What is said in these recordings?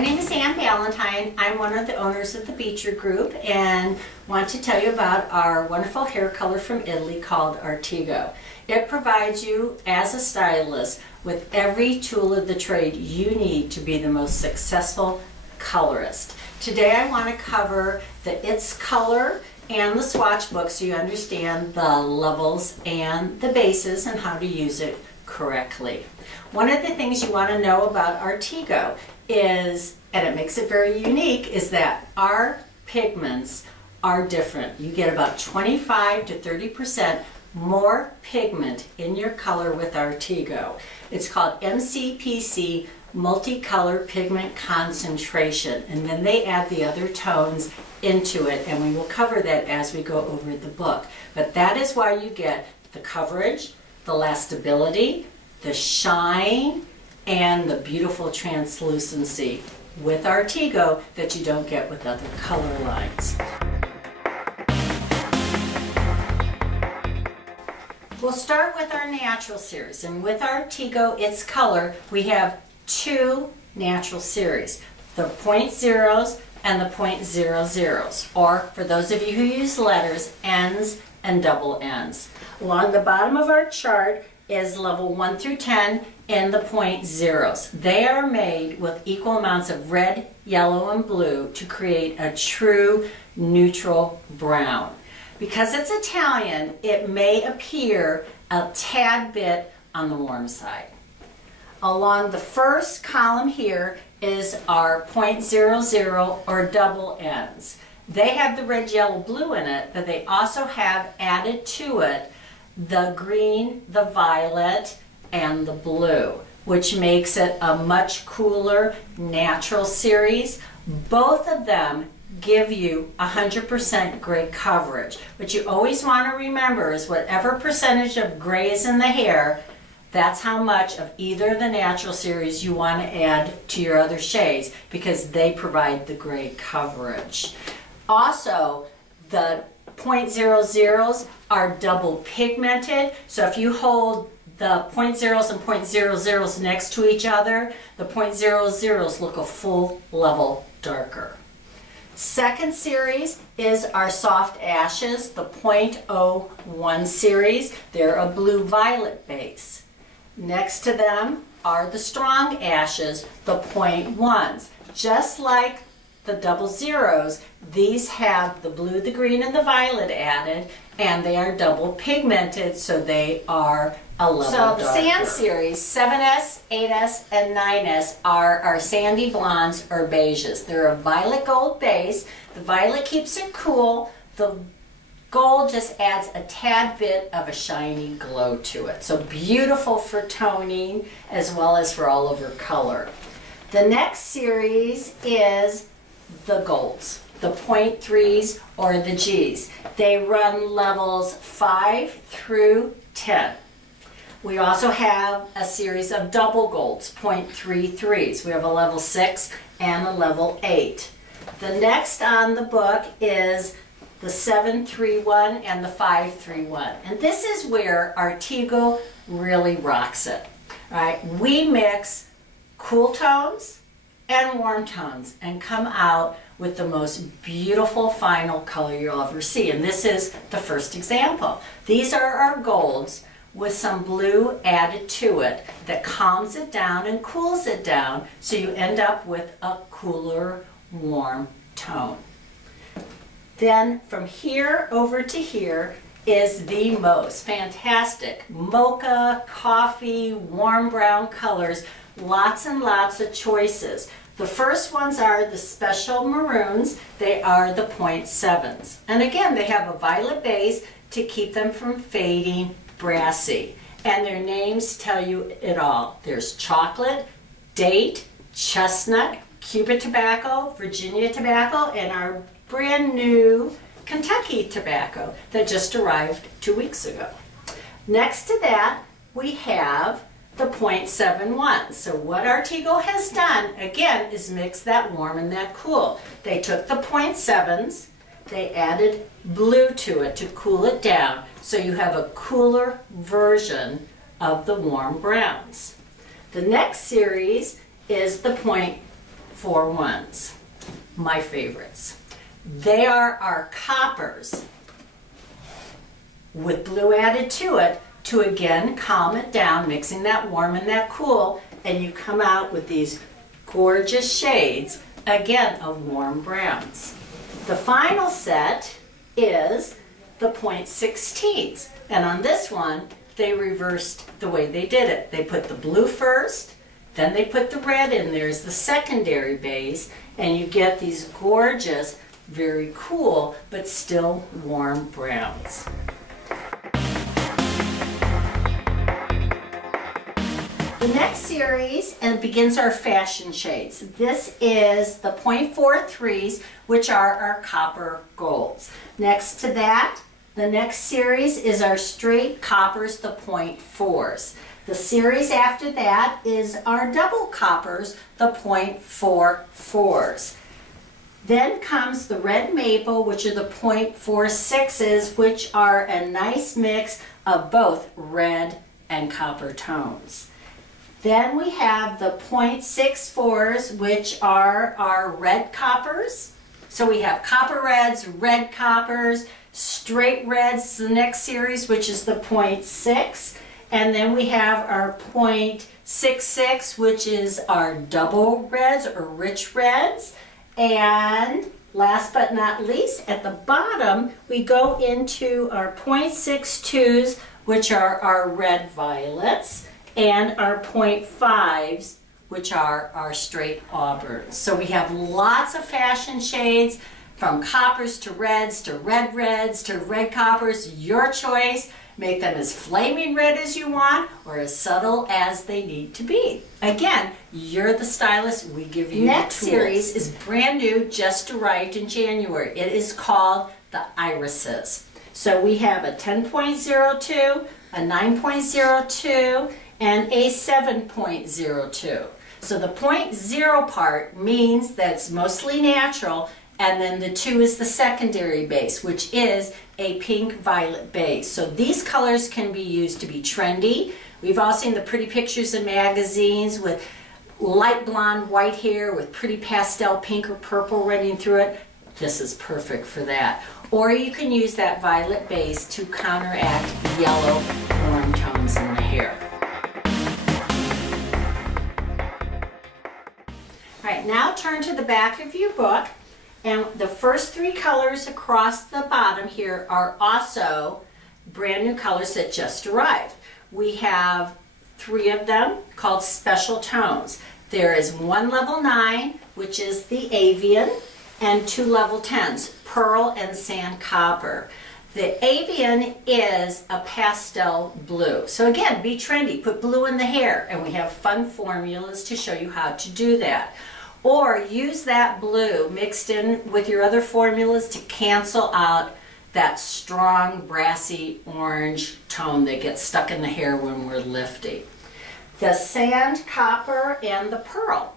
My name is Annie Balentine. I'm one of the owners of the Beecher Group and want to tell you about our wonderful hair color from Italy called Artego. It provides you as a stylist with every tool of the trade you need to be the most successful colorist. Today I want to cover the It's Color and the swatch book so you understand the levels and the bases and how to use it correctly. One of the things you want to know about Artego is, and it makes it very unique, is that our pigments are different. You get about 25 to 30% more pigment in your color with Artego. It's called MCPC, multicolor pigment concentration, and then they add the other tones into it, and we will cover that as we go over the book. But that is why you get the coverage, the lastability, the shine, and the beautiful translucency with Artego that you don't get with other color lines. We'll start with our natural series, and with Artego It's Color we have two natural series, the 0.0s and the 0.00s, or for those of you who use letters, N's and double N's. Along the bottom of our chart is level 1 through 10 in the 0.0s. They are made with equal amounts of red, yellow, and blue to create a true neutral brown. Because it's Italian, it may appear a tad bit on the warm side. Along the first column here is our 0.00 or double N's. They have the red, yellow, blue in it, but they also have added to it the green, the violet, and the blue, which makes it a much cooler natural series. Both of them give you 100% gray coverage. What you always want to remember is whatever percentage of gray is in the hair, that's how much of either the natural series you want to add to your other shades, because they provide the gray coverage. Also, the 0.00s are double pigmented, so if you hold the 0.0s and 0.00s next to each other, the 0.00s look a full level darker. Second series is our soft ashes, the 0.01 series. They're a blue-violet base. Next to them are the strong ashes, the 0.1s. Just like the double zeros, these have the blue, the green, and the violet added, and they are double pigmented, so they are a level darker. So the sand series, 7S, 8S, and 9S are our sandy blondes or beiges. They're a violet gold base. The violet keeps it cool. The gold just adds a tad bit of a shiny glow to it. So beautiful for toning as well as for all over color. The next series is the golds, the 0.3s or the Gs. They run levels 5 through 10. We also have a series of double golds, 0.33s. We have a level 6 and a level 8. The next on the book is the 731 and the 531. And this is where Artego really rocks it. Right? We mix cool tones and warm tones and come out with the most beautiful final color you'll ever see. And this is the first example. These are our golds with some blue added to it that calms it down and cools it down, so you end up with a cooler, warm tone. Then from here over to here is the most fantastic mocha, coffee, warm brown colors. Lots and lots of choices. The first ones are the special maroons. They are the 0.7s. And again, they have a violet base to keep them from fading brassy. And their names tell you it all. There's chocolate, date, chestnut, Cuba tobacco, Virginia tobacco, and our brand new Kentucky tobacco that just arrived 2 weeks ago. Next to that, we have the 0.71. So what Artego has done, again, is mix that warm and that cool. They took the 0.7s, they added blue to it to cool it down, so you have a cooler version of the warm browns. The next series is the 0.5 0.41s, my favorites. They are our coppers with blue added to it to again calm it down, mixing that warm and that cool, and you come out with these gorgeous shades, again, of warm browns. The final set is the 0.16s, and on this one, they reversed the way they did it. They put the blue first, then they put the red in there as the secondary base, and you get these gorgeous, very cool, but still warm browns. The next series begins our fashion shades. This is the 0.43s, which are our copper golds. Next to that, the next series is our straight coppers, the 0.4s. The series after that is our double coppers, the 0.44s. Then comes the red maple, which are the 0.46s, which are a nice mix of both red and copper tones. Then we have the 0.64s, which are our red coppers. So we have copper reds, red coppers, straight reds, the next series, which is the 0.6. And then we have our 0.66, which is our double reds or rich reds. And last but not least, at the bottom, we go into our 0.62s, which are our red violets, and our 0.5s, which are our straight auburns. So we have lots of fashion shades, from coppers to reds to red coppers, your choice. Make them as flaming red as you want or as subtle as they need to be. Again, you're the stylist, we give you Next the tools. Series is brand new, just arrived in January. It is called the Irises. So we have a 10.02, a 9.02, and a 7.02. So the 0.0 part means that's mostly natural, and then the 2 is the secondary base, which is a pink violet base. So these colors can be used to be trendy. We've all seen the pretty pictures in magazines with light blonde white hair with pretty pastel pink or purple running through it. This is perfect for that. Or you can use that violet base to counteract yellow warm tones in the hair. All right, now turn to the back of your book, and the first 3 colors across the bottom here are also brand new colors that just arrived. We have 3 of them called special tones. There is 1 level 9, which is the Avian, and 2 level 10s, Pearl and Sand Copper. The Avian is a pastel blue. So again, be trendy, put blue in the hair, and we have fun formulas to show you how to do that. Or use that blue mixed in with your other formulas to cancel out that strong brassy orange tone that gets stuck in the hair when we're lifting. The Sand Copper and the Pearl.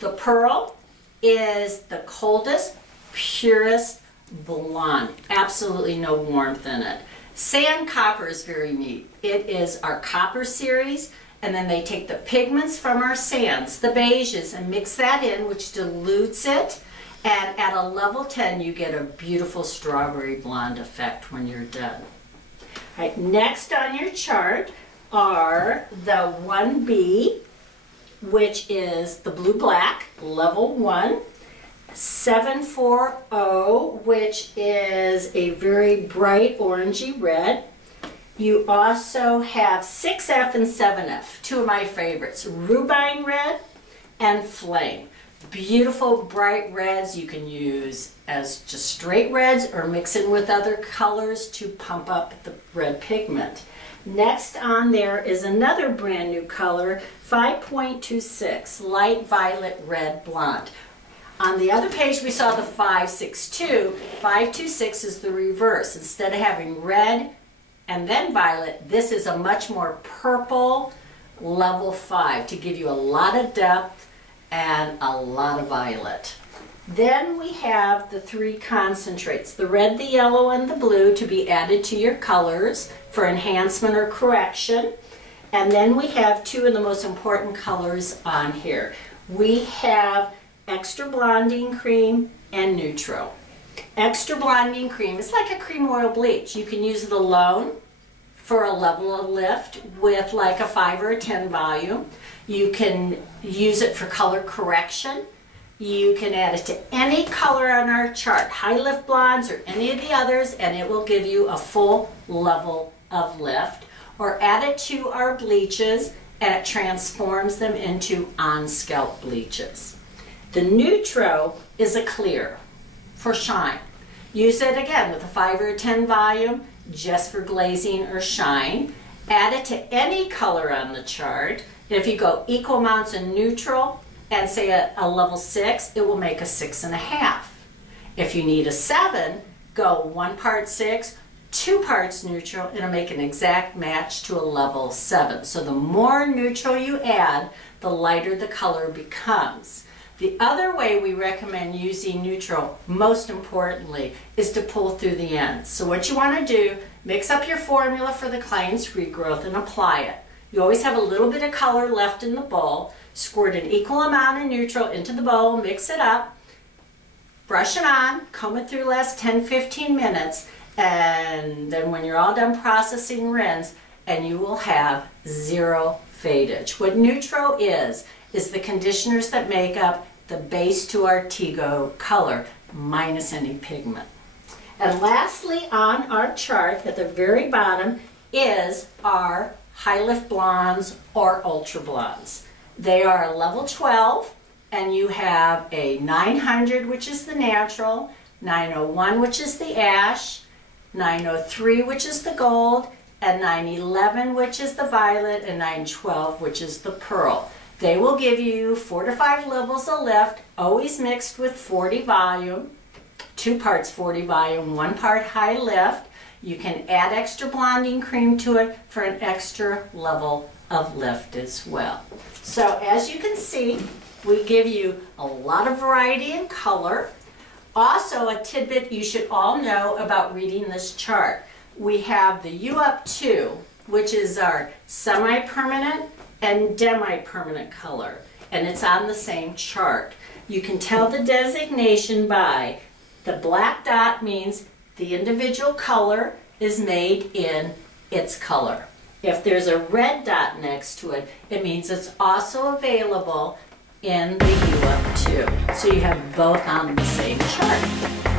The Pearl is the coldest, purest blonde. Absolutely no warmth in it. Sand Copper is very neat. It is our copper series, and then they take the pigments from our sands, the beiges, and mix that in, which dilutes it. And at a level 10, you get a beautiful strawberry blonde effect when you're done. All right, next on your chart are the 1B, which is the blue-black, level 1. 740, which is a very bright orangey red. You also have 6F and 7F, 2 of my favorites, Rubine Red and Flame. Beautiful bright reds you can use as just straight reds or mix it with other colors to pump up the red pigment. Next on there is another brand new color, 5.26, light violet red blonde. On the other page we saw the 562. 526 is the reverse. Instead of having red and then violet, this is a much more purple level 5 to give you a lot of depth and a lot of violet. Then we have the 3 concentrates, the red, the yellow, and the blue, to be added to your colors for enhancement or correction. And then we have 2 of the most important colors on here. We have extra blonding cream, and neutral. Extra blonding cream is like a cream oil bleach. You can use it alone for a level of lift with like a 5 or a 10 volume. You can use it for color correction. You can add it to any color on our chart, high lift blondes or any of the others, and it will give you a full level of lift. Or add it to our bleaches and it transforms them into on-scalp bleaches. The neutral is a clear for shine. Use it again with a 5 or a 10 volume just for glazing or shine. Add it to any color on the chart. If you go equal amounts in neutral and say a level 6, it will make a 6.5. If you need a 7, go 1 part 6, 2 parts neutral, and it'll make an exact match to a level 7. So the more neutral you add, the lighter the color becomes. The other way we recommend using neutral, most importantly, is to pull through the ends. So what you want to do, mix up your formula for the client's regrowth and apply it. You always have a little bit of color left in the bowl. Squirt an equal amount of neutral into the bowl, mix it up, brush it on, comb it through the last 10-15 minutes, and then when you're all done processing, rinse, and you will have zero fadage. What neutral is the conditioners that make up the base to Artego color, minus any pigment. And lastly on our chart at the very bottom is our high lift blondes or ultra blondes. They are a level 12, and you have a 900, which is the natural, 901, which is the ash, 903, which is the gold, and 911, which is the violet, and 912, which is the pearl. They will give you 4 to 5 levels of lift, always mixed with 40 volume, 2 parts 40 volume, 1 part high lift. You can add extra blonding cream to it for an extra level of lift as well. So as you can see, we give you a lot of variety in color. Also, a tidbit you should all know about reading this chart. We have the U up 2, which is our semi-permanent and demi-permanent color, and it's on the same chart. You can tell the designation by the black dot means the individual color is made in its color. If there's a red dot next to it, it means it's also available in the U up 2. So you have both on the same chart.